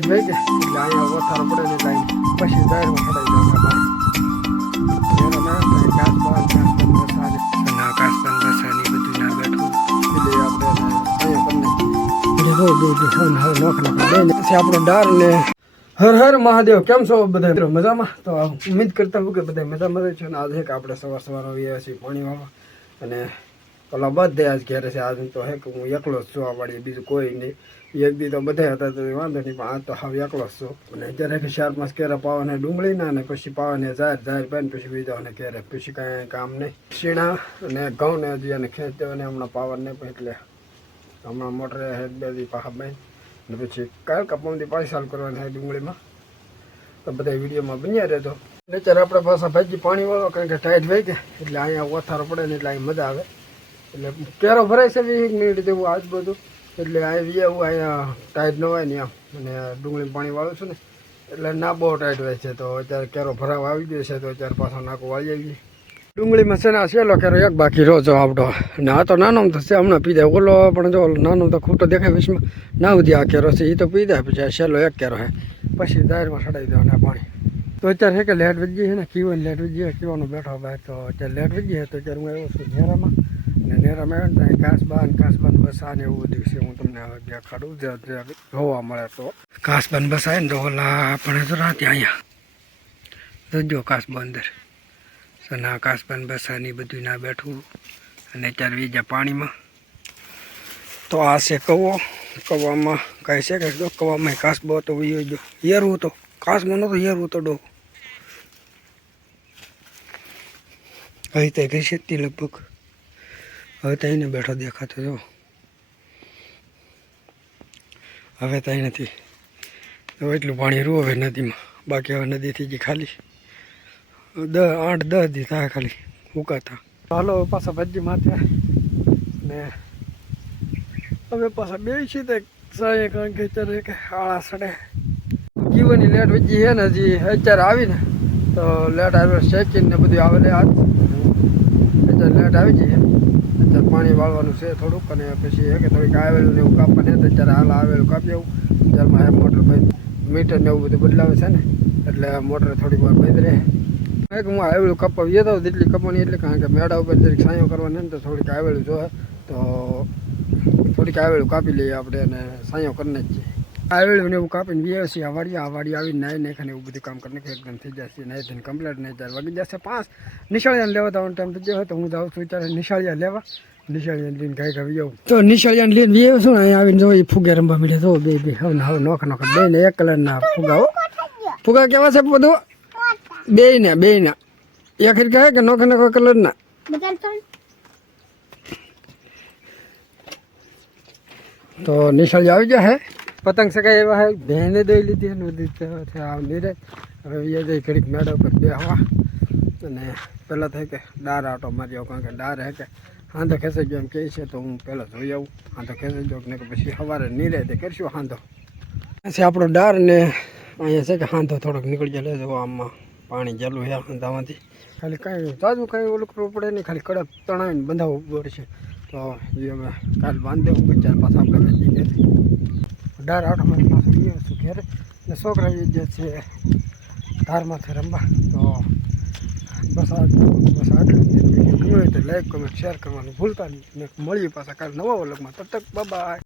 Tight હોય કે એટલે અહીંયા ઓથારો પડે ને એટલે પછી ડાયરમાં ચડાવી દેવાના આપણો ડાર ને હર હર મહાદેવ. કેમ છો બધા મજામાં? તો ઉમ્મીદ કરતા હું કે બધા મજામાં છો ને. આજે કે આપણે સવાર આવીએ છીએ પાણી વાળવા અને ઓલા બધે આજ ઘેરે છે. આજ તો હે કે હું એકલો જ છું આ વાળી, બીજું કોઈ નહીં. એક દી તો બધા હતા તો વાંધો નહીં, પણ આજ તો હાવ એકલો જ છું. અને જ્યારે કે 4-5 કેરા પાવાને ડુંગળીના અને પછી પાવાને જાહેર પાઈને પછી બીજાને ઘેરે પછી કાંઈ કામ નહીં. શીણા અને ઘઉં ને હજી અને ખેંચ દેવાને હમણાં પાવર નહીં પણ એટલે હમણાં મોટરે હેડ 2 દી પાછા બાઈ અને પછી કાલ કપામથી પાછી ચાલુ કરવાની હોય ડુંગળીમાં. તો બધા વિડીયોમાં બન્યા રહેતો. અત્યારે આપણે પાછા ભાજી પાણી વાળો કારણ કે ટાઈટ હોય કે એટલે અહીંયા ઓથારો પડે ને એટલે અહીં મજા આવે. એટલે કેરો ભરાય છે 20 મિનિટ જેવું આજ બધું. એટલે અહીં એવું અહીંયા ટાઈટ ન હોય ને આમ, અને ડુંગળી પાણી વાળું છું ને એટલે ના બહુ ટાઈટ હોય છે. તો અત્યારે કેરો ભરાવા આવી ગયો છે તો અત્યારે પાછો નાકો વાળી આવીએ. ડુંગળીમાં છે ને છેલ્લો કેરો એક બાકી રોજ આવતો, અને આ તો નાનો તો છે હમણાં પી જાય. ઓલો પણ જો નાનો તો ખૂટો દેખાય વિશમાં ના સુધી આ કેરો છે એ તો પી જાય. પછી આ છેલ્લો એક કેરો છે પછી દાયરમાં ચડાવી દેવાના પાણી. તો અત્યારે છે કે લેટ વજી છે ને કીવાની લેટ વજી કીવાનો બેઠો ભાઈ. તો અત્યારે લેટ વજી છે તો અત્યારે હું આવ્યો છું નેરામાં. અને નેરામાં આવ્યો ને ત્યાં કાસબાન બસા ને એવું બધું છે. હું તમને હવે દેખાડું જોવા મળે તો કાસબાન બસ આવે ને તો ઓલા આપણે તો રાતે અહીંયા જો કાસબા અંદર સના કાસબાન બસાની બધું ના બેઠું. અને અત્યારે વીજા પાણીમાં. તો આ છે કવામાં કાંઈ છે કે જો કવામાં કાસબો તો વીયો જો હેરવું તો કાસમાં નહોતો હેરવું તો ડો હવે તો કઈ શેતી લગભગ હવે તો એને બેઠો દેખાતો જો. હવે તો નથી તો એટલું પાણી રૂ હવે નદીમાં. બાકી હવે નદી થઈ ગઈ ખાલી. 8-10 દી થાય ખાલી ઉકાતા. હાલો પાછા ભજી માથે ને હવે પાછા બે છીએ તો સાંજે કારણ કે અત્યારે કે આળા સડે કીવાની લેટ વજી છે ને હજી અત્યારે આવીને તો લેટ આવે શેકીને ને બધું આવે આજ અત્યારે લેટ આવી જઈએ. અત્યારે પાણી વાળવાનું છે થોડુંક અને પછી કે થોડીક આવેલું ને એવું કાપવાનું છે. અત્યારે હાલ આવેલું કાપી આવું. અત્યારમાં મોટર ભાઈ મીટર ને એવું બધું બદલાવે છે ને એટલે મોટર થોડીક વાર બંધ રહે. હું આવેલું કપાવી જતો જેટલી કપવાની એટલે કારણ કે મેળા ઉપર જરીક સાંયો કરવાની ને તો થોડીક આવેલું જોવે તો થોડીક આવેલું કાપી લઈએ આપણે અને સાંયો કરીને જ છીએ. આવેલું ને એવું કાપીને બી છીએ આ વાડી આવીને નાહી નાખીને એવું બધું કામ કરીને એકદમ થઈ જશે. નાહી થઈને કમ્પ્લીટ નહીં 4 વાગી જશે. 5 નિશાળિયાને લેવા જવાનો ટાઈમ થઈ ગયો હોય તો હું જાઉં છું ત્યારે નિશાળિયા લેવા. નિશાળિયાને લઈને ગાય ગાવી આવું તો નિશાળિયાને લઈને બી છું ને અહીંયા આવીને જો એ ફુગે રમવા મળે તો બે હવે નોખ બે ને એક કલરના ફુગા કેવા છે બધું બે ના એક કહે કે નોખો કલરના તો નિશાળી આવી ગયા હે. પતંગ સગાઈ એવા હે ભેને દઈ લીધી નદી નીરે. હવે એ જઈ ઘડીક મેળા ઉપર બે હવા અને પહેલાં થાય કે ડાર આટો મારી આવું કારણ કે ડાર હે કે હાંધો ખેંચાઈ ગયો એમ કહે છે તો હું પહેલાં જોઈ આવું. હાંધો ખેંચાઈ ગયો ને પછી સવારે નીરે તે કરશું હાંધો. પછી આપણો ડાર ને અહીંયા છે કે હાંધો થોડોક નીકળી જાય લેજો. આમાં પાણી ચાલુ છે હાંધામાંથી. ખાલી કાંઈ તાજું કાંઈ ઓલું કરવું પડે નહીં, ખાલી કડક તણાવીને બંધાવવું પડશે. તો એ હવે કાલ બાંધી દેવું 4 પાછા આપણે વેચી ગયા ડાર આઠમાંથી પાછું લઈએ છું ઘેરે. ને છોકરા જે છે ધારમાંથી રમવા. તો બસ આટલું જ. ગમે તો લાઈક કમેન્ટ શેર કરવાનું ભૂલતા નહીં. મળીએ પાછા કાલ નવા વ્લોગમાં. તબ તક બાય.